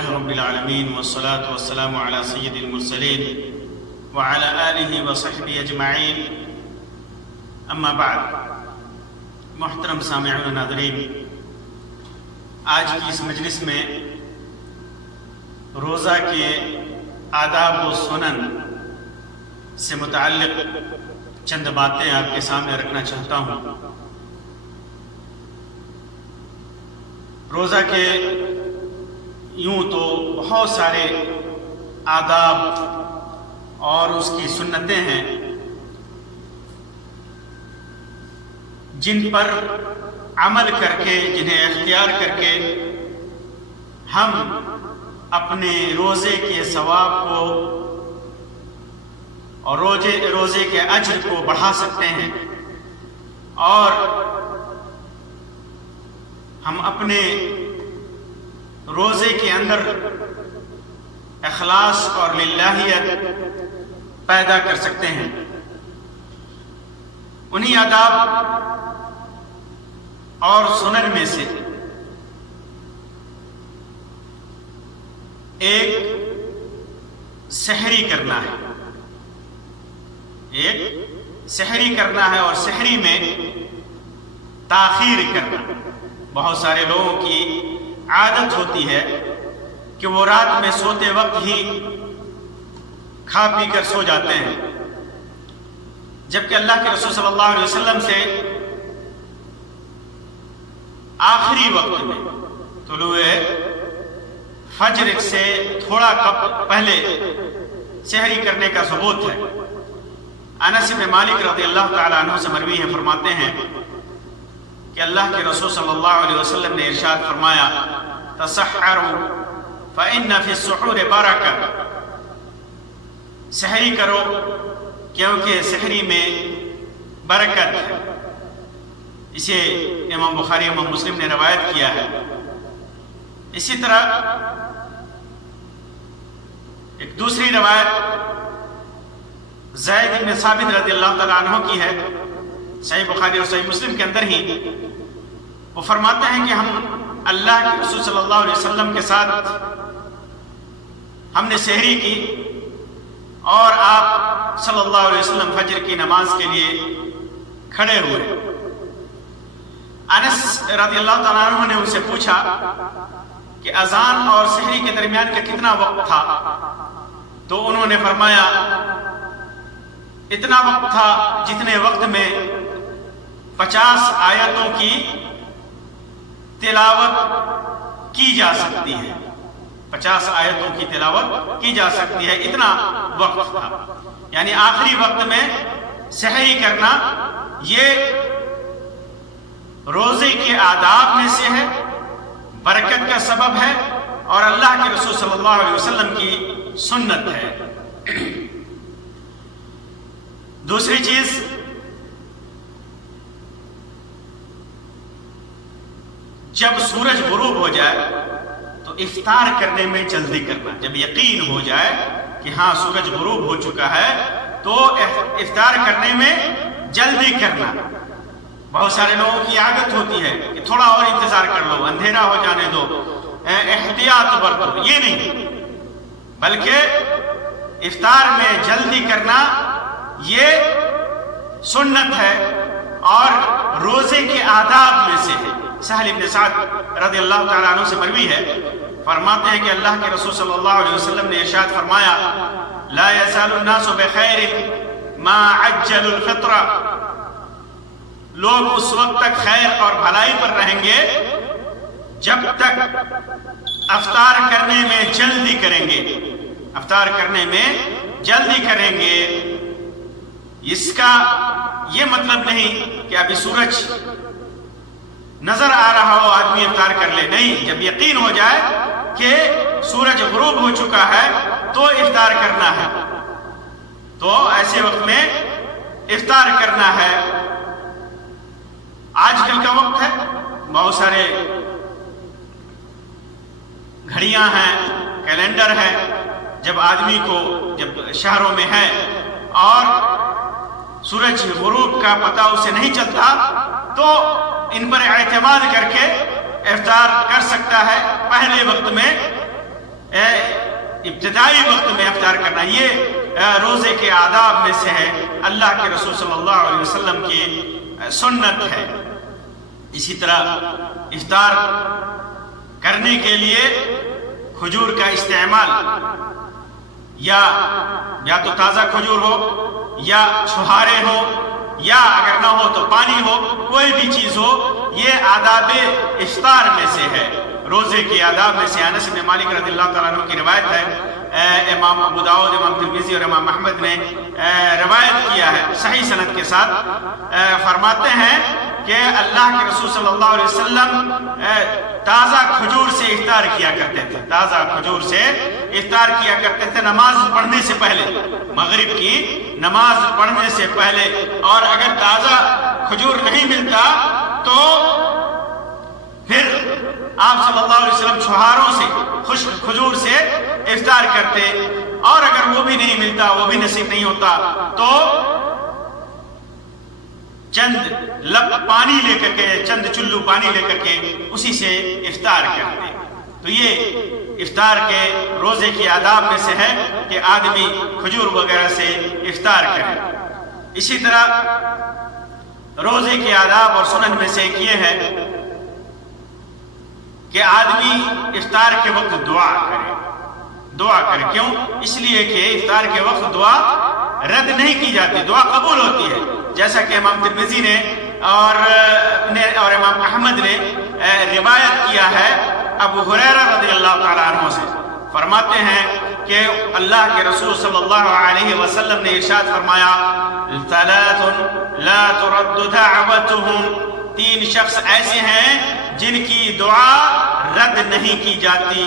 لله رب العالمين والصلاة والسلام على سيد المرسلين وعلى آله وصحبه أجمعين اما بعد. محترم سامعین و ناظرین، آج کی اس مجلس میں روزہ کے آداب و سنن سے متعلق چند باتیں آپ کے سامنے رکھنا چاہتا ہوں. روزہ کے یوں تو بہت سارے آداب اور اس کی سنتیں ہیں جن پر عمل کر کے، جنہیں اختیار کر کے ہم اپنے روزے کے ثواب کو اور روزے کے اجر کو بڑھا سکتے ہیں، اور ہم اپنے روزے کے اندر اخلاص اور للہیت پیدا کر سکتے ہیں. انہی آداب اور سنن میں سے ایک سحری کرنا ہے. اور سحری میں تاخیر کرنا. بہت سارے لوگوں کی عادت ہوتی ہے کہ وہ رات میں سوتے وقت ہی کھا پی کر سو جاتے ہیں، جبکہ اللہ کے رسول صلی اللہ علیہ وسلم سے آخری وقت میں طلوع فجر سے تھوڑا پہلے سحری کرنے کا ثبوت ہے. انس بن مالک رضی اللہ تعالی عنہ سے مروی ہے، فرماتے ہیں کہ اللہ کے رسول صلی اللہ علیہ وسلم نے ارشاد فرمایا، تسحروا فإن فی السحور برکہ. سحری کرو کیونکہ سحری میں برکت ہے. اسے امام بخاری امام مسلم نے روایت کیا ہے. اسی طرح ایک دوسری روایت زید بن ثابت رضی اللہ تعالیٰ عنہ کی ہے، صحیح بخاری اور صحیح مسلم کے اندر ہی. وہ فرماتے ہیں کہ ہم اللہ کے رسول صلی اللہ علیہ وسلم کے ساتھ ہم نے سحری کی اور آپ صلی اللہ علیہ وسلم فجر کی نماز کے لیے کھڑے ہوئے. انس رضی اللہ تعالیٰ عنہ نے ان سے پوچھا کہ اذان اور سحری کے درمیان کا کتنا وقت تھا؟ تو انہوں نے فرمایا اتنا وقت تھا جتنے وقت میں 50 آیتوں کی تلاوت کی جا سکتی ہے. 50 آیتوں کی تلاوت کی جا سکتی ہے، اتنا وقت تھا. یعنی آخری وقت میں سحری کرنا یہ روزے کے آداب میں سے ہے، برکت کا سبب ہے، اور اللہ کے رسول صلی اللہ علیہ وسلم کی سنت ہے. دوسری چیز، جب سورج غروب ہو جائے تو افطار کرنے میں جلدی کرنا. جب یقین ہو جائے کہ ہاں سورج غروب ہو چکا ہے تو افطار کرنے میں جلدی کرنا. بہت سارے لوگوں کی عادت ہوتی ہے کہ تھوڑا اور انتظار کر لو، اندھیرا ہو جانے دو، احتیاط برتو. یہ نہیں، بلکہ افطار میں جلدی کرنا یہ سنت ہے اور روزے کے آداب میں سے ہے. سہل بن سعد رضی اللہ تعالیٰ عنہ سے مروی ہے، فرماتے ہیں کہ اللہ کے رسول صلی اللہ علیہ وسلم نے ارشاد فرمایا، لا يزال الناس بخیر ما عجل الفطر. لوگ اس وقت تک خیر اور بھلائی پر رہیں گے جب تک افطار کرنے میں جلدی کریں گے. افطار کرنے میں جلدی کریں گے. اس کا یہ مطلب نہیں کہ ابھی سورج نظر آ رہا ہو آدمی افطار کر لے. نہیں، جب یقین ہو جائے کہ سورج غروب ہو چکا ہے تو افطار کرنا ہے، تو ایسے وقت میں افطار کرنا ہے. آج کل کا وقت ہے، بہت سارے گھڑیاں ہیں، کیلنڈر ہے. جب آدمی کو جب شہروں میں ہے اور سورج غروب کا پتہ اسے نہیں چلتا تو ان پر اعتماد کر کے افطار کر سکتا ہے. پہلے وقت میں ابتدائی وقت میں افطار کرنا، یہ روزے کے آداب میں سے ہے، اللہ کے رسول صلی اللہ علیہ وسلم کی سنت ہے۔ اسی طرح افطار کرنے کے لیے کھجور کا استعمال، یا تو تازہ کھجور ہو یا چھہارے ہو، یا اگر نہ ہو تو پانی ہو، کوئی بھی چیز ہو، یہ آداب افطار میں سے ہے، روزے کے آداب میں سے۔ انس بن مالک رضی اللہ تعالیٰ عنہ کی روایت ہے، امام ابو داؤد، امام ترمذی اور امام احمد نے روایت کیا ہے صحیح سند کے ساتھ، فرماتے ہیں کہ اللہ کے رسول صلی اللہ علیہ وسلم تازہ کھجور سے افطار کیا کرتے تھے، تازہ کھجور سے افطار کیا کرتے تھے نماز پڑھنے سے پہلے، مغرب کی نماز پڑھنے سے پہلے۔ اور اگر تازہ کھجور نہیں ملتا تو پھر آپ صلی اللہ علیہ وسلم چھہاروں سے، خشک کھجور سے افطار کرتے، اور اگر وہ بھی نہیں ملتا، وہ بھی نصیب نہیں ہوتا، تو چند لب پانی لے کر کے، چند چلو پانی لے کر کے اسی سے افطار کرتے۔ تو یہ افطار کے روزے کی آداب میں سے ہے کہ آدمی کھجور وغیرہ سے افطار کرے۔ اسی طرح روزے کے آداب اور سنن میں سے ایک یہ ہے کہ آدمی افطار کے وقت دعا کرے، دعا کرے۔ کیوں؟ اس لیے کہ افطار کے وقت دعا رد نہیں کی جاتی، دعا قبول ہوتی ہے، جیسا کہ امام ترمذی نے اور امام احمد نے روایت کیا ہے ابو ہریرہ رضی اللہ تعالیٰ عنہ سے، فرماتے ہیں کہ اللہ کے رسول صلی اللہ علیہ وسلم نے ارشاد فرمایا، ثلاث لا ترد دعوتهم، تین شخص ایسے ہیں جن کی دعا رد نہیں کی جاتی۔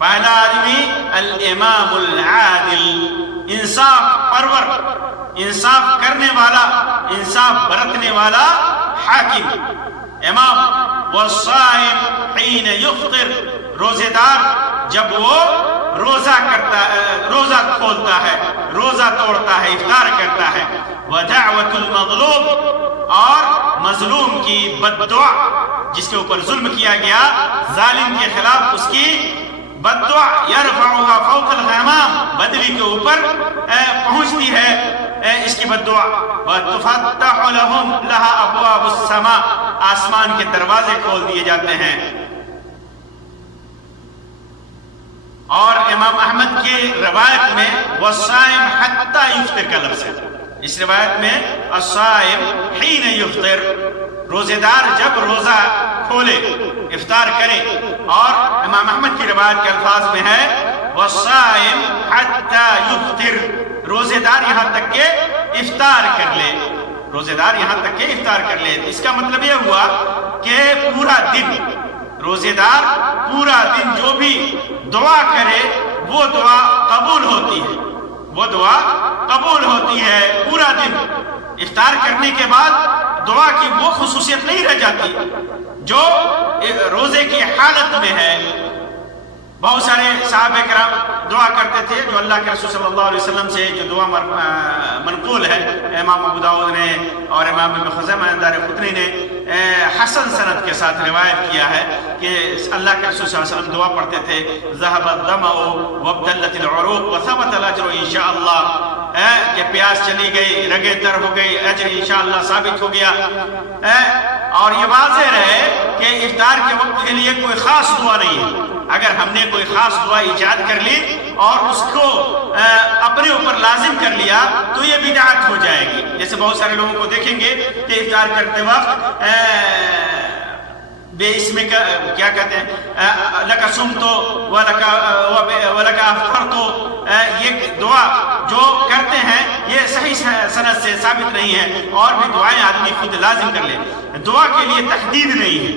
پہلا آدمی الامام العادل، انصاف پرور، انصاف کرنے والا، انصاف برتنے والا حاکم، امام۔ والصائم حین یفطر، روزے دار جب وہ روزہ کھولتا ہے، روزہ توڑتا ہے، افطار کرتا ہے۔ ودعوت المظلوم، اور مظلوم کی بد دعا، جس کے اوپر ظلم کیا گیا، ظالم کے خلاف اس کی بد دعا، یرفعها فوق الغمام، بدلی کے اوپر پہنچتی ہے اس کی بد دعا۔ وتفتح لها ابواب السماء، آسمان کے دروازے کھول دیے جاتے ہیں۔ اور امام احمد کی روایت میں والصائم حتی یفطر کا لفظ ہے، اس روایت میں الصائم حین یفطر، روزے دار جب روزہ کھولے، افطار کرے۔ اور امام احمد کی روایت کے الفاظ میں ہے والصائم حتی یفطر، روزے دار یہاں تک کہ افطار کر لے، روزے دار یہاں تک کہ افطار کر لے۔ اس کا مطلب یہ ہوا کہ پورا دن، روزے دار پورا دن جو بھی دعا کرے وہ دعا قبول ہوتی ہے، وہ دعا قبول ہوتی ہے پورا دن۔ افطار کرنے کے بعد دعا کی وہ خصوصیت نہیں رہ جاتی جو روزے کی حالت میں ہے۔ بہت سارے صحابہ کرام دعا کرتے تھے، جو اللہ کے رسول صلی اللہ علیہ وسلم سے جو دعا منقول ہے، امام ابو داؤد نے اور امام ابن خزیمہ دارقطنی نے حسن سند کے ساتھ روایت کیا ہے کہ اللہ کے رسول صلی اللہ علیہ وسلم دعا پڑھتے تھے، ذهب الظمأ وابتلت العروق وثبت الاجر انشاءاللہ، کہ پیاس چلی گئی، رگیں تر ہو گئی، اجر انشاءاللہ ثابت ہو گیا۔ اور یہ واضح رہے کہ افطار کے وقت کے لیے کوئی خاص دعا نہیں ہے۔ اگر ہم نے کوئی خاص دعا ایجاد کر لی اور اس کو اپنے اوپر لازم کر لیا تو یہ بدعت ہو جائے گی۔ جیسے بہت سارے لوگوں کو دیکھیں گے کہ افطار کرتے وقت بے اسم کیا کہتے ہیں، لک صمتو ولک افطرتو، یہ دعا جو کرتے ہیں یہ صحیح سند سے ثابت نہیں ہے، اور بھی دعائیں آدمی خود لازم کر لے۔ دعا کے لیے تحدید نہیں ہے،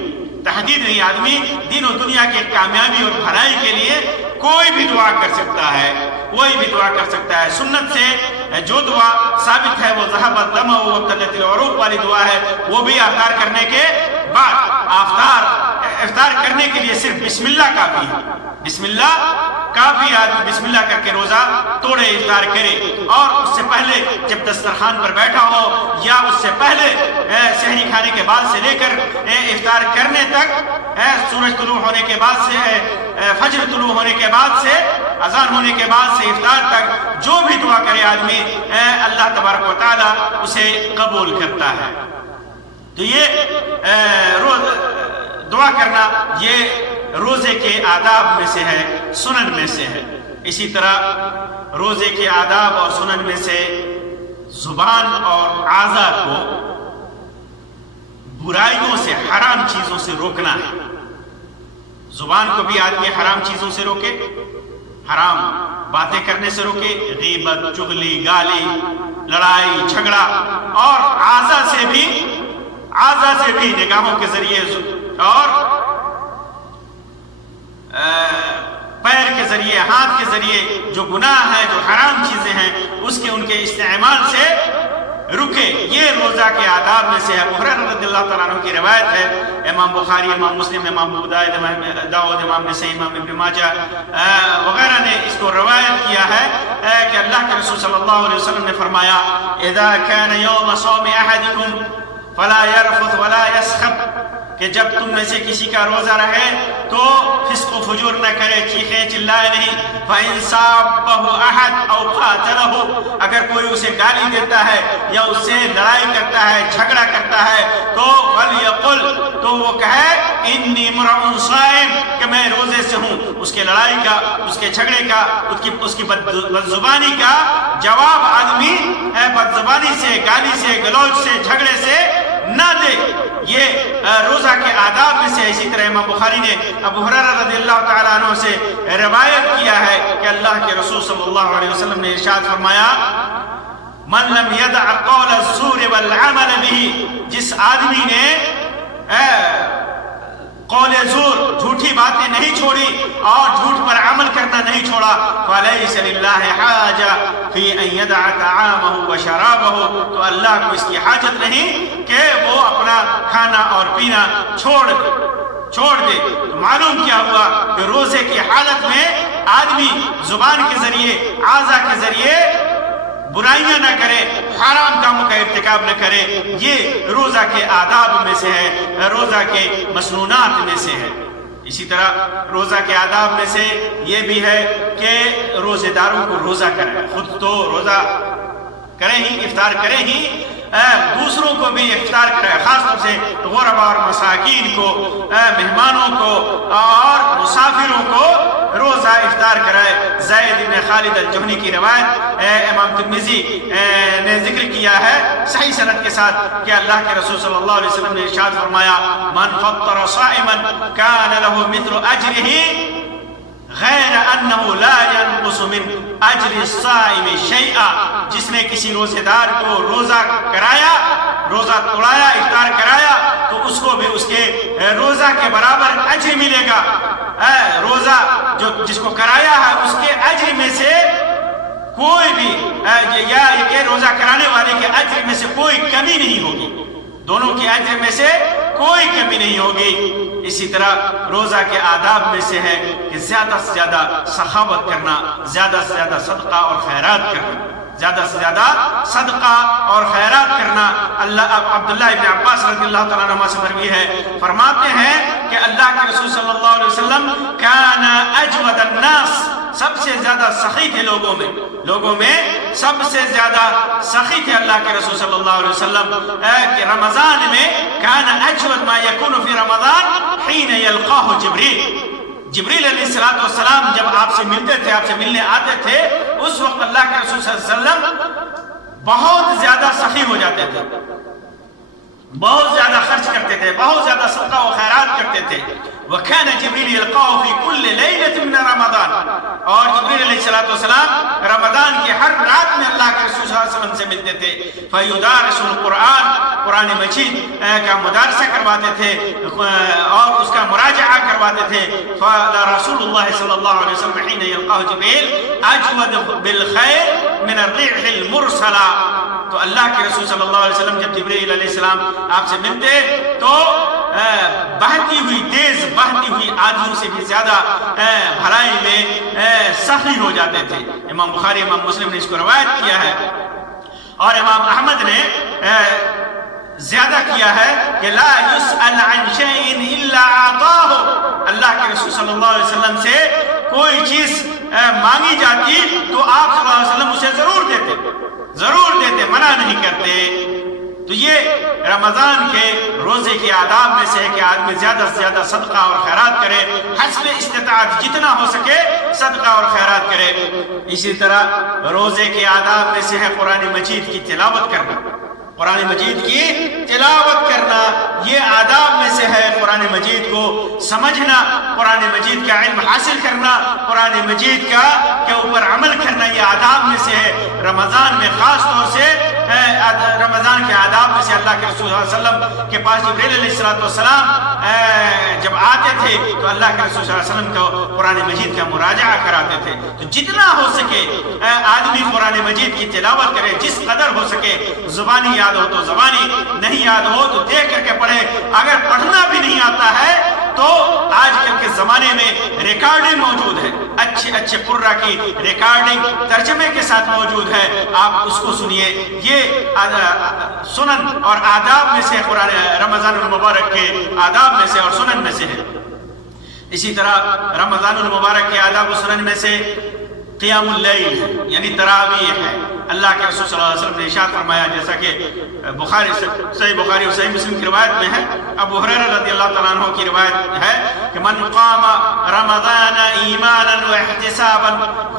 تحدید نہیں، آدمی دین و دنیا کے کامیابی اور بھلائی کے لیے کوئی بھی دعا کر سکتا ہے، کوئی بھی دعا کر سکتا ہے۔ سنت سے جو دعا ثابت ہے وہ ذهب الظمأ وابتلت العروق والی دعا ہے، وہ بھی افطار کرنے کے بعد، افطار کرنے کے لیے صرف بسم اللہ کافی ہے، بسم اللہ کافی، آدمی بسم اللہ کر کے روزہ توڑے، افطار کرے، اور اس سے پہلے جب دسترخوان پر بیٹھا ہو یا اس سے پہلے سحری کھانے کے بعد سے لے کر افطار کرنے تک، سورج طلوع ہونے کے بعد سے، فجر طلوع ہونے کے بعد سے، اذان ہونے کے بعد سے افطار تک جو بھی دعا کرے آدمی، اللہ تبارک و تعالی اسے قبول کرتا ہے۔ تو یہ دعا کرنا یہ روزے کے آداب میں سے ہے، سنن میں سے ہے۔ اسی طرح روزے کے آداب اور سنن میں سے زبان اور اعضاء کو برائیوں سے، حرام چیزوں سے روکنا ہے۔ زبان کو بھی آدمی حرام چیزوں سے روکے، حرام باتیں کرنے سے روکے، غیبت، چغلی، گالی، لڑائی جھگڑا، اور اعضاء سے بھی نگاہوں کے ذریعے اور پیر کے ذریعے، ہاتھ کے ذریعے جو گناہ ہے، جو حرام چیزیں ہیں، اس کے ان کے استعمال سے رکے۔ یہ روزہ کے آداب میں سے ہے۔ ابو ہریرہ رضی اللہ تعالیٰ عنہ کی روایت ہے، امام بخاری، امام مسلم، امام ابو داؤد، امام نسائی، امام ابن ماجہ وغیرہ نے اس کو روایت کیا ہے کہ اللہ کے رسول صلی اللہ علیہ وسلم نے فرمایا، اذا كان يوم صوم احدكم فلا يرفث ولا يسخب، کہ جب تم میں سے کسی کا روزہ رہے تو فسق و فجور نہ کرے، چیخے چلائے نہیں۔ فَإِن صَابَّهُ أَحَدٌ أَوْ قَاتَلَهُ، اگر کوئی اسے گالی دیتا ہے یا اس سے لڑائی کرتا ہے، جھگڑا کرتا ہے، تو فَلْيَقُلْ، تو وہ کہے إِنِّي امْرُؤٌ صَائِمٌ، کہ میں روزے سے ہوں۔ اس کے لڑائی کا، اس کے جھگڑے کا، اس کی بدزبانی کا جواب آدمی بدزبانی سے، گالی سے، گلوچ سے، جھگڑے سے نہ دے۔ یہ روزہ کے آداب میں سے۔ اسی طرح امام بخاری نے ابو ہریرہ رضی اللہ تعالیٰ عنہ سے روایت کیا ہے کہ اللہ کے رسول صلی اللہ علیہ وسلم نے ارشاد فرمایا، من لم يدع قول الزور والعمل به، جس آدمی نے قول زور، جھوٹی باتیں نہیں چھوڑی اور جھوٹ پر عمل کرنا نہیں چھوڑا، فَلَيْسَ لِلَّهِ حَاجَةٌ فِي أَن يَدَعَ طَعَامَهُ وَشَرَابَهُ، تو اللہ کو اس کی حاجت نہیں کہ وہ اپنا کھانا اور پینا چھوڑ دے۔ تو معلوم کیا ہوا کہ روزے کی حالت میں آدمی زبان کے ذریعے، اعضاء کے ذریعے برائیاں نہ کرے، حرام کاموں کا ارتکاب نہ کرے۔ یہ روزہ کے آداب میں سے ہے، روزہ کے مسنونات میں سے ہے۔ اسی طرح روزہ کے آداب میں سے یہ بھی ہے کہ روزے داروں کو روزہ کریں، خود تو روزہ کریں ہی، افطار کریں ہی، دوسروں کو بھی افطار کرائے، خاص طور سے غربا اور مساکین کو، مہمانوں کو اور مسافروں کو روزہ افطار کرائے۔ زید بن خالد الجہنی کی روایت امام ترمذی نے ذکر کیا ہے صحیح سند کے ساتھ کہ اللہ کے رسول صلی اللہ علیہ وسلم نے ارشاد فرمایا، من فطر صائما كان له مثل اجره غیر انه لا ينقص من اجر الصائم شیئا، جس نے کسی روزے دار کو روزہ کرایا، روزہ توڑایا، افطار کرایا، تو اس کو بھی اس کے روزہ کے برابر اجر ملے گا۔ روزہ جو جس کو کرایا ہے اس کے اجر میں سے کوئی بھی، یا کہ روزہ کرانے والے کے اجر میں سے کوئی کمی نہیں ہوگی، دونوں کے اجر میں سے کوئی کمی نہیں ہوگی۔ اسی طرح روزہ کے آداب میں سے ہے کہ زیادہ سے زیادہ سخاوت کرنا، زیادہ سے زیادہ صدقہ اور خیرات کرنا، زیادہ سے زیادہ صدقہ اور خیرات کرنا۔ عبداللہ ابن عباس رضی اللہ تعالیٰ عنہ سے مروی ہے، فرماتے ہیں کہ اللہ کے رسول صلی اللہ علیہ وسلم کان اجود الناس، سب سے زیادہ سخی تھے لوگوں میں سب سے زیادہ سخی تھے اللہ کے رسول صلی اللہ علیہ وسلم کہ رمضان میں کان اجود ما یکون فی رمضان حین یلقاہ جبریل علیہ السلام جب آپ سے ملتے تھے، آپ سے ملنے آتے تھے، اس وقت اللہ کے رسول صلی اللہ علیہ وسلم بہت زیادہ سخی ہو جاتے تھے، بہت زیادہ خرچ کرتے تھے، بہت زیادہ صدقہ و خیرات کرتے تھے۔ وَكَانَ جِبْرِيلُ يَلْقَاهُ فِي كُلِّ لَيْلَةٍ مِّن رَمَضَانَ، اور جبریل علیہ السلام رمضان کی ہر رات میں اللہ کے رسول صلی اللہ علیہ وسلم سے ملتے تھے۔ فَيُدَارِسُ الْقُرْآنَ، قرآن مجید کا مدارسہ کرواتے تھے اور اس کا مراجعہ کرواتے تھے۔ فَرَسُولُ اللَّهِ صلی اللہ علیہ وسلم حِينَ يَلْقَاهُ جِبْرِيلُ أَجْوَدُ بِالْخَيْرِ مِنَ الرِّيحِ الْمُرْسَلَةِ، تو اللہ کے رسول صلی اللہ علیہ وسلم جب جبریل علیہ السلام آپ سے ملتے تو بہتی بہتی ہوئی تیز بہتی ہوئی آدھیوں سے بھی زیادہ بھلائی میں سخی ہو جاتے تھے۔ امام بخاری امام مسلم نے اس کو روایت کیا ہے، اور امام احمد نے زیادہ کیا ہے کہ لا يسأل عن شيء الا اعطاه، اللہ کے رسول صلی اللہ علیہ وسلم سے کوئی چیز مانگی جاتی تو آپ صلی اللہ علیہ وسلم اسے ضرور دیتے، منع نہیں کرتے۔ تو یہ رمضان کے روزے کے آداب میں سے ہے کہ آدمی زیادہ سے زیادہ صدقہ اور خیرات کرے، حسب استطاعت جتنا ہو سکے صدقہ اور خیرات کرے۔ اسی طرح روزے کے آداب میں سے ہے قرآن مجید کی تلاوت کرنا، قرآن مجید کی تلاوت کرنا، یہ آداب میں سے ہے۔ قرآن مجید کو سمجھنا، قرآن مجید کا علم حاصل کرنا، قرآن مجید کا کے اوپر عمل کرنا، یہ آداب میں سے ہے۔ رمضان میں خاص طور سے رمضان کے آداب میں سے اللہ کے رسول صلی اللہ علیہ وسلم کے پاس جبریل علیہ السلام جب آتے تھے تو اللہ کے رسول صلی اللہ علیہ وسلم کو قرآن مجید کا مراجعہ کراتے تھے۔ تو جتنا ہو سکے آدمی قرآن مجید کی تلاوت کرے، جس قدر ہو سکے، زبانی یاد ہو تو زبانی، نہیں یاد ہو تو دیکھ کر کے پڑھے۔ اگر پڑھنا بھی نہیں آتا ہے تو آج کل کے زمانے میں ریکارڈنگ موجود ہے، اچھے قرآ کی ریکارڈنگ ترجمے کے ساتھ موجود ہے، آپ اس کو سنیے۔ یہ سنن اور آداب میں سے قرآن رمضان المبارک کے آداب میں سے اور سنن میں سے ہے۔ اسی طرح رمضان المبارک کے آداب و سنن میں سے قیام اللیل ہے، یعنی تراویح ہے۔ اللہ کے رسول صلی اللہ علیہ وسلم نے ارشاد فرمایا، جیسا کہ صحیح بخاری اور صحیح مسلم کی روایت میں ہے، ابو ہریرہ رضی اللہ تعالیٰ عنہ کی روایت ہے کہ من قام رمضان ایمانا واحتسابا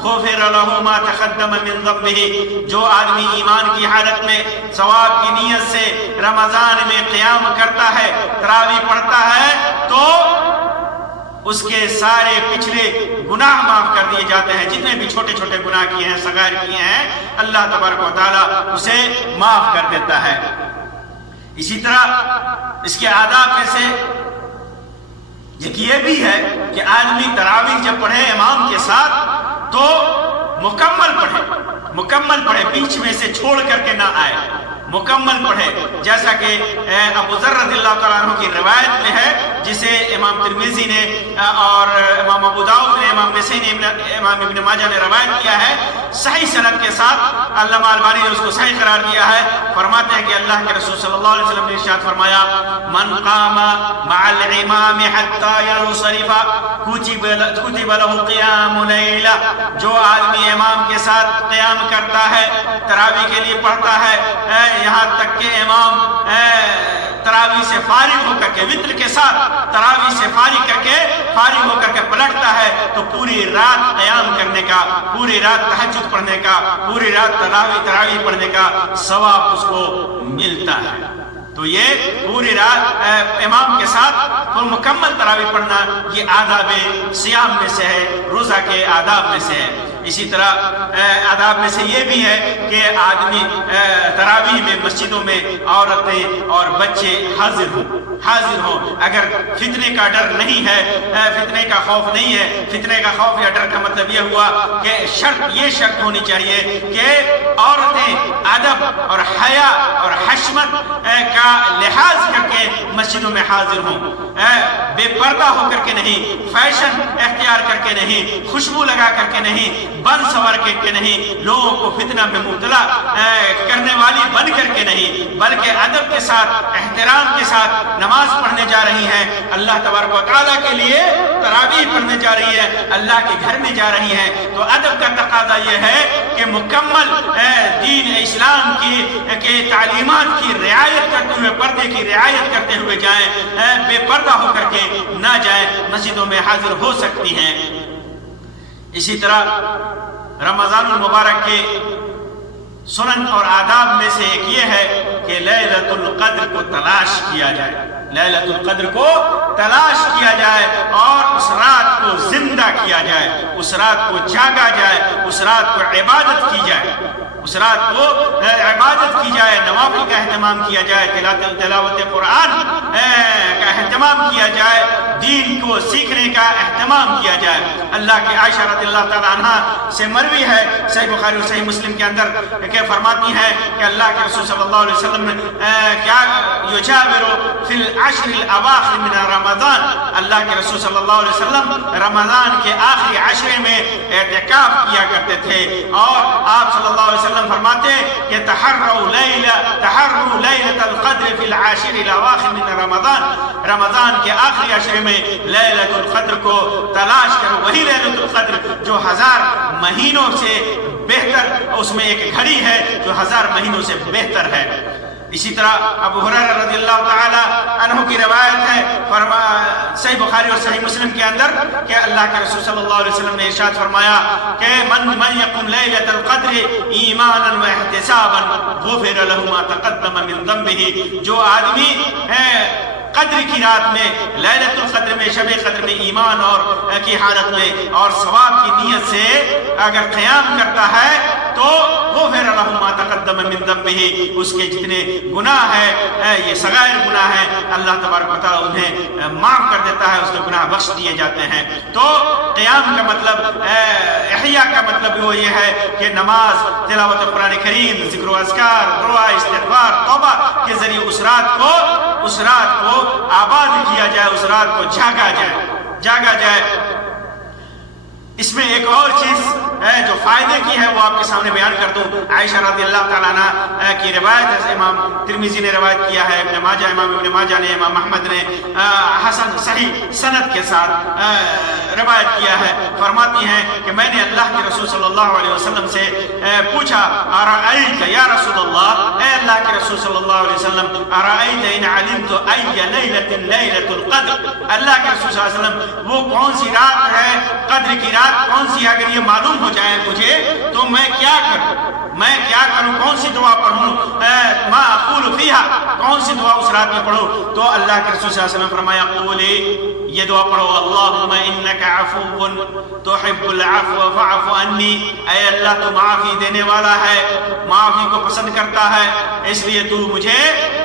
غفر له ما تقدم من ذنبه، جو آدمی ایمان کی حالت میں ثواب کی نیت سے رمضان میں قیام کرتا ہے، تراویح پڑھتا ہے، تو اس کے سارے پچھلے گناہ معاف کر دیے جاتے ہیں۔ جتنے بھی چھوٹے چھوٹے گناہ کیے ہیں، صغائر کیے ہیں، اللہ تبارک و تعالیٰ اسے معاف کر دیتا ہے۔ اسی طرح اس کے آداب میں سے یہ بھی ہے کہ آدمی تراویح جب پڑھے امام کے ساتھ تو مکمل پڑھے، بیچ میں سے چھوڑ کر کے نہ آئے، مکمل پڑھے۔ جیسا کہ ابو ذر رضی اللہ تعالیٰ عنہ کی روایت میں ہے، جسے امام ترمذی نے اور امام ابو داؤد نے، امام نسائی نے، امام ابن ماجہ نے روایت کیا ہے صحیح سند کے ساتھ۔ علامہ البانی نے اس کو صحیح قرار دیا ہے، فرماتے ہیں کہ اللہ کے رسول صلی اللہ علیہ وسلم نے ارشاد فرمایا، من قام مع الامام حتى ينصرف كتب له قيام ليلہ، جو آدمی امام کے ساتھ قیام کرتا ہے، تراویح کے لیے پڑھتا ہے، یہاں تک کہ امام تراویح سے فارغ ہو کر کے، وتر کے ساتھ تراویح سے فارغ ہو کر کے پلٹتا ہے، تو پوری رات قیام کرنے کا، پوری رات تہجد پڑھنے کا، پوری رات تراویح پڑھنے کا ثواب اس کو ملتا ہے۔ تو یہ پوری رات امام کے ساتھ مکمل تراویح پڑھنا یہ آداب صیام میں سے ہے، روزہ کے آداب میں سے ہے۔ اسی طرح آداب میں سے یہ بھی ہے کہ آدمی تراویح میں مسجدوں میں عورتیں اور بچے حاضر ہوں۔ اگر فتنے کا ڈر نہیں ہے، فتنے کا خوف نہیں ہے، فتنے کا خوف یا ڈر کا مطلب یہ ہوا کہ یہ شرط ہونی چاہیے کہ عورتیں ادب اور حیا اور حشمت کا لحاظ کر کے مسجدوں میں حاضر ہوں، بے پردہ ہو کر کے نہیں، فیشن اختیار کر کے نہیں، خوشبو لگا کر کے نہیں، بن سور کے نہیں، لوگوں کو فتنہ میں مبتلا کرنے والی بن کر کے نہیں، بلکہ ادب کے ساتھ، احترام کے ساتھ نماز پڑھنے جا رہی ہیں، اللہ تبارک و تعالیٰ کے لیے تراویح پڑھنے جا رہی ہے، اللہ کے گھر میں جا رہی ہیں۔ تو ادب کا تقاضا یہ ہے کہ مکمل دین اسلام کی تعلیمات کی رعایت کرتے ہوئے، پردے کی رعایت کرتے ہوئے جائیں، بے پردہ ہو کر کے نہ جائیں، مسجدوں میں حاضر ہو سکتی ہیں۔ اسی طرح رمضان المبارک کے سنن اور آداب میں سے ایک یہ ہے کہ لیلۃ القدر کو تلاش کیا جائے، لیلۃ القدر کو تلاش کیا جائے اور اس رات کو زندہ کیا جائے، اس رات کو جاگا جائے، اس رات کو عبادت کی جائے، اس رات کو عبادت کی جائے، نوافل کا اہتمام کیا جائے، تلاوت قرآن کا اہتمام کیا جائے، دین کو سیکھنے کا اہتمام کیا جائے۔ اللہ کے عائشہ رضی اللہ تعالیٰ عنہ سے مروی ہے صحیح بخاری اور صحیح مسلم کے اندر کہ فرماتی ہیں کہ اللہ کے رسول صلی اللہ علیہ وسلم کیا یجاور فی العشر الاواخر من رمضان، اللہ کے رسول صلی اللہ علیہ وسلم رمضان کے آخری عشرے میں اعتکاف کیا کرتے تھے، اور آپ صلی اللہ علیہ وسلم فرماتے کہ تحروا لیلۃ القدر فی العاشر الاواخر من رمضان، رمضان کے آخری عشرے میں لیلۃ القدر کو تلاش کرو، وہی لیلۃ القدر جو 1000 مہینوں سے بہتر، اس میں ایک گھڑی ہے جو 1000 مہینوں سے بہتر ہے۔ اسی طرح ابو ہریرہ رضی اللہ تعالی عنہ کی روایت ہے صحیح بخاری اور صحیح مسلم کے اندر کہ اللہ کے رسول صلی اللہ علیہ وسلم نے ارشاد فرمایا کہ من یقم لیلۃ القدر ایمانا واحتسابا غفر له ما تقدم من ذنبه، جو آدمی قدر کی رات میں، لیلۃ القدر میں، شب قدر میں ایمان اور کی حالت میں اور ثواب کی نیت سے اگر قیام کرتا ہے تو غفر له ما تقدم من ذنبه، اس کے جتنے گناہ ہے، یہ صغائر گناہ ہیں، اللہ تبارک و تعالیٰ انہیں معاف کر دیتا ہے، اس کے گناہ بخش دیے جاتے ہیں۔ تو قیام کا مطلب، احیاء کا مطلب وہ یہ ہے کہ نماز، تلاوت قرآن کریم، ذکر و اذکار، دعا، استغفار، توبہ کے ذریعے اس رات کو آباد کیا جائے، اس رات کو جاگا جائے۔ اس میں ایک اور چیز جو فائدے کی ہے وہ آپ کے سامنے بیان کر دوں۔ عائشہ رضی اللہ تعالیٰ عنہ کی روایت ہے، امام ترمذی نے روایت کیا ہے، امام ابن ماجہ نے، امام احمد نے حسن صحیح سند کے ساتھ روایت کیا ہے۔ فرماتی ہیں کہ میں نے اللہ کے رسول صلی اللہ علیہ وسلم سے پوچھا، ارأیت یا رسول اللہ، اے اللہ کے رسول صلی اللہ علیہ وسلم، ارأیت ان علمت ای لیلۃ القدر، اللہ کے رسول صلی اللہ علیہ وسلم وہ کون سی رات ہے، قدر کی رات کون سی، اگر یہ معلوم ہو جائے مجھے تو میں کیا کروں، کون سی دعا پڑھوں، ما اقول فیہا، کون سی دعا اس رات میں پڑھوں؟ تو اللہ کے رسول صلی اللہ علیہ وسلم فرمایا، قولی، یہ دعا پڑھو، اللہم انک عفو تحب العفو فاعف عنی، اے اللہ تو معافی دینے والا ہے، معافی کو پسند کرتا ہے، اس لیے تو مجھے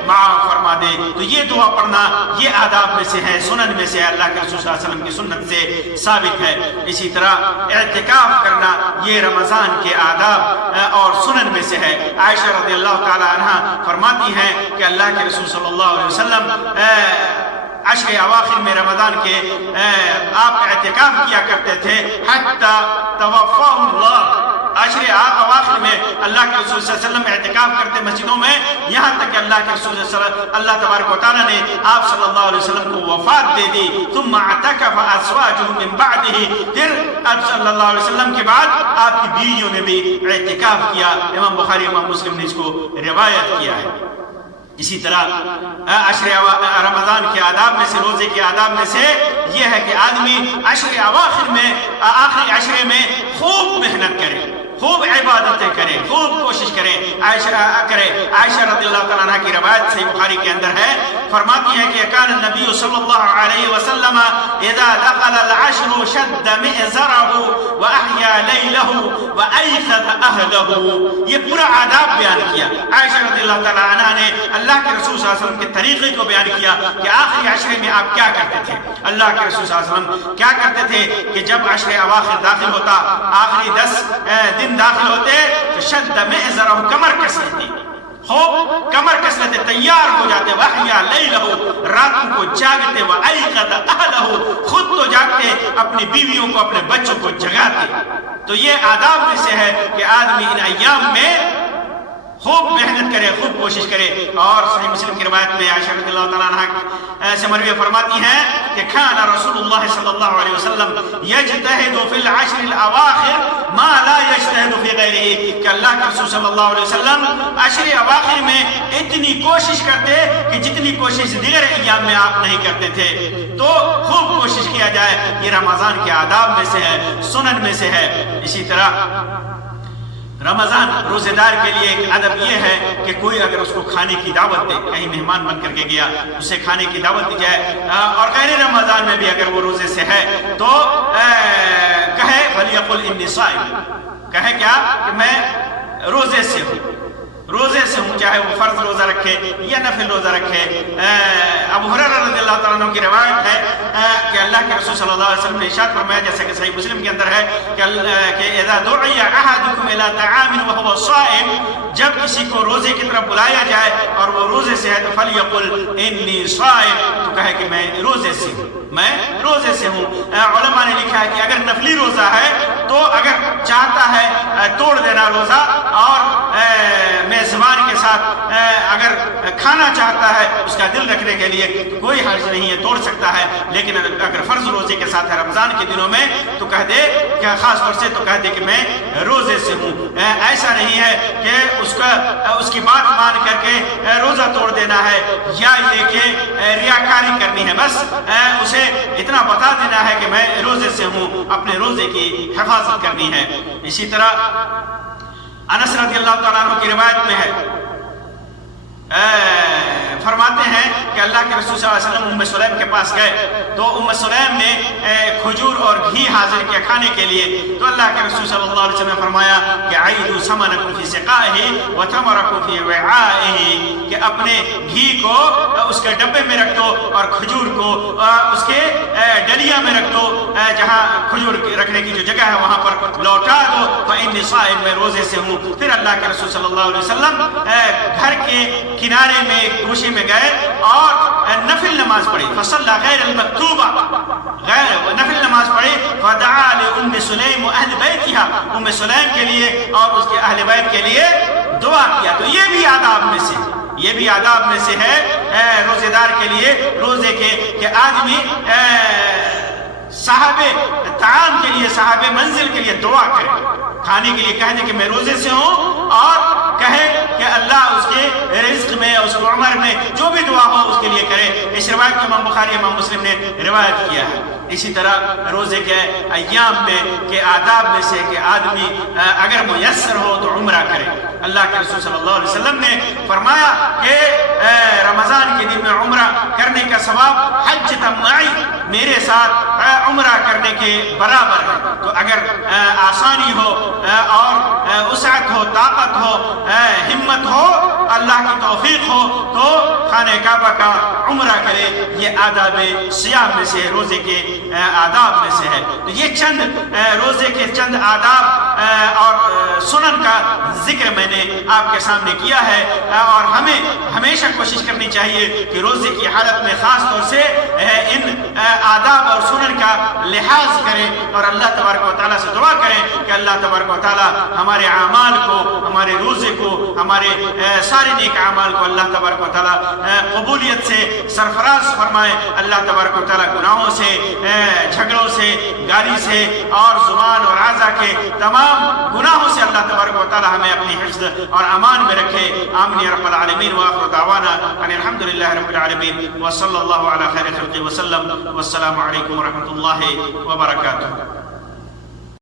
معاف فرما دے۔ تو یہ دعا پڑھنا یہ آداب میں سے ہے، سنن میں سے ہے، اللہ کے رسول صلی اللہ علیہ وسلم کی سنت سے ثابت ہے۔ اسی طرح اعتکاف کرنا یہ رمضان کے آداب اور سنن میں سے ہے۔ عائشہ رضی اللہ تعالی عنہ فرماتی ہیں کہ اللہ کے رسول صلی اللہ علیہ وسلم عشر اواخر میں رمضان کے آپ اعتکاف کیا کرتے تھے، حتی توفاہ اللہ، عشر اواخر میں اللہ کے رسول صلی اللہ علیہ وسلم اعتکاف کرتے مسجدوں میں، یہاں تک کہ اللہ کے رسول صلی اللہ علیہ وسلم، اللہ تبارک و تعالیٰ نے آپ صلی اللہ علیہ وسلم کو وفات دے دی۔ ثم اعتکف ازواجہ من بعدہ، پھر اب صلی اللہ علیہ وسلم کے بعد آپ کی بیویوں نے بھی اعتکاف کیا۔ امام بخاری، امام مسلم نے اس کو روایت کیا ہے۔ اسی طرح عشر رمضان کے آداب میں سے، روزے کے آداب میں سے یہ ہے کہ آدمی عشر اواخر میں، آخری عشرے میں خوب محنت کرے، خوب عبادتیں کرے، خوب کوشش کرے، عائشہ رضی اللہ تعالیٰ عنہ کی روایت صحیح بخاری کے اندر ہے، فرماتی ہے کہ کان النبی صلی اللہ علیہ وسلم اذا دخل العشر شد مئزرہ واحیا لیلہ وایقظ اہلہ، یہ پورا آداب بیان کیا۔ عائشہ رضی اللہ تعالیٰ عنہ نے اللہ کے رسول صلی اللہ علیہ وسلم کے طریقے کو بیان کیا کہ آخری عشرے میں آپ کیا کرتے تھے۔ اللہ کے رسول صلی اللہ علیہ وسلم کیا کرتے تھے کہ جب عشر اواخر داخل ہوتا، آخری 10 دن داخل ہوتے تو شد مئزرہ، کمر کس لیتے، خوب کمر کس لیتے، تیار ہو جاتے، وحیا لیلہ، راتوں کو جاگتے، وایقظ اہلہ، خود تو جاگتے، اپنی بیویوں کو، اپنے بچوں کو جگاتے۔ تو یہ آداب میں سے ہے کہ آدمی ان ایام میں خوب محنت کرے، خوب کوشش کرے۔ اور صحیح مسلم کی روایت میں عائشہ رضی اللہ تعالیٰ عنہ سے مروی فرماتی ہیں کہ کان رسول اللہ صلی اللہ علیہ وسلم یجتہد فی العشر الاواخر ما لا یجتہد فی غیرہ، کہ اللہ کے رسول صلی اللہ علیہ وسلم عشر اواخر میں اتنی کوشش کرتے کہ جتنی کوشش دیگر ایام میں آپ نہیں کرتے تھے۔ تو خوب کوشش کیا جائے، یہ رمضان کے آداب میں سے ہے، سنن میں سے ہے۔ اسی طرح رمضان روزے دار کے لیے ایک ادب یہ ہے کہ کوئی اگر اس کو کھانے کی دعوت دے، کہیں مہمان بن کر کے گیا، اسے کھانے کی دعوت دی جائے، اور غیر رمضان میں بھی اگر وہ روزے سے ہے تو کہے فلیقل انی صائم، کہے کیا کہ میں روزے سے ہوں، چاہے وہ فرض روزہ رکھے یا نفل روزہ رکھے۔ ابو ہریرہ رضی اللہ تعالیٰ عنہ کی روایت ہے کہ رسول صلی اللہ علیہ وسلم نے ارشاد فرمایا جیسا کہ صحیح مسلم کے اندر ہے کہ اذا دعی احدکم الی طعام وهو صائم، جب کسی کو روزے کی طرف بلایا جائے اور وہ روزے سے ہے تو فلیقل انی صائم، تو کہے کہ میں روزے سے ہوں، میں روزے سے ہوں۔ علماء نے لکھا ہے کہ اگر نفلی روزہ ہے تو اگر چاہتا ہے توڑ دینا روزہ اور میزبان کے ساتھ اگر کھانا چاہتا ہے اس کا دل رکھنے کے لیے کوئی حرج نہیں ہے، توڑ سکتا ہے، لیکن اگر فرض روزے کے ساتھ ہے رمضان کے دنوں میں تو کہہ دے کہ خاص طور سے تو کہہ دے کہ میں روزے سے ہوں۔ ایسا نہیں ہے کہ اس کی بات مان کر کے روزہ توڑ دینا ہے یا یہ کہ ریاکاری کرنی ہے، بس اسے اتنا بتا دینا ہے کہ میں روزے سے ہوں، اپنے روزے کی حفاظت کرنی ہے۔ اسی طرح انس رضی اللہ تعالیٰ عنہ کی روایت میں ہے، فرماتے ہیں کہ اللہ کے رسول صلی اللہ علیہ وسلم ام سلیم کے پاس گئے تو ام سلیم نے کھجور اور گھی حاضر کیا کھانے کے لیے، تو اللہ کے رسول صلی اللہ علیہ وسلم نے فرمایا کہ عیدوا ثمنکم فی سقائہ وتمرکم فی وعائہ، کہ اپنے گھی کو اس کے ڈبے میں رکھ دو اور کھجور کو اس کے ڈلیا میں رکھ دو، جہاں کھجور رکھنے کی جو جگہ ہے وہاں پر لوٹا دو، فإنی صائم، میں روزے سے ہوں۔ پھر اللہ کے رسول صلی اللہ علیہ وسلم گھر کے کنارے میں ایک گوشے میں گئے اور نفل نماز پڑھی، فصلی غیر المکتوبہ، غیر نفل نماز پڑھی، فدعا لأم سلیم اہل بیتہا، ام سلیم کے لیے اور اس کے اہل بیت کے لیے دعا کیا۔ تو یہ بھی آداب میں سے، یہ بھی آداب میں سے ہے روزے دار کے لیے، روزے کے کہ آدمی صاحب طعام کے لیے، صاحب منزل کے لیے دعا کرے، کھانے کے لیے کہہ دے کہ میں روزے سے ہوں، اور کہے کہ اللہ اس کے رزق میں، اس کی عمر میں جو بھی دعا ہو اس کے لیے کرے۔ اس روایت کو امام بخاری امام مسلم نے روایت کیا ہے۔ اسی طرح روزے کے ایام میں کے آداب میں سے کہ آدمی اگر میسر ہو تو عمرہ کرے۔ اللہ کے رسول صلی اللہ علیہ وسلم نے فرمایا کہ رمضان کے دن میں عمرہ کرنے کا ثواب حجۃ معی، میرے ساتھ عمرہ کرنے کے برابر ہے۔ تو اگر آسانی ہو اور وسعت ہو، طاقت ہو، ہمت ہو، اللہ کی توفیق ہو تو خانہ کعبہ کا عمرہ کرے۔ یہ آداب صیام میں سے، روزے کے آداب میں سے ہے۔ تو یہ چند روزے کے چند آداب اور سنن کا ذکر میں نے آپ کے سامنے کیا ہے، اور ہمیں ہمیشہ کوشش کرنی چاہیے کہ روزے کی حالت میں خاص طور سے ان آداب اور سنن کا لحاظ کریں اور اللہ تبارک و تعالیٰ سے دعا کریں کہ اللہ تبارک و تعالیٰ ہمارے اعمال کو، ہمارے روزے کو، ہمارے سارے نیک اعمال کو اللہ تبارک و تعالیٰ قبولیت سے سرفراز فرمائے۔ اللہ تبارک و تعالیٰ گناہوں سے، جھگڑوں سے، گالی سے اور زبان اور اعضاء کے تمام گناہوں سے اللہ تبارک و تعالیٰ ہمیں اپنی حفظ اور امان میں رکھے۔ آمین یا رب العالمین، وآخر دعوانا ان الحمدللہ رب العالمین، وصلی اللہ علی خیر خلقہ وسلم، والسلام علیکم ورحمۃ اللہ وبرکاتہ۔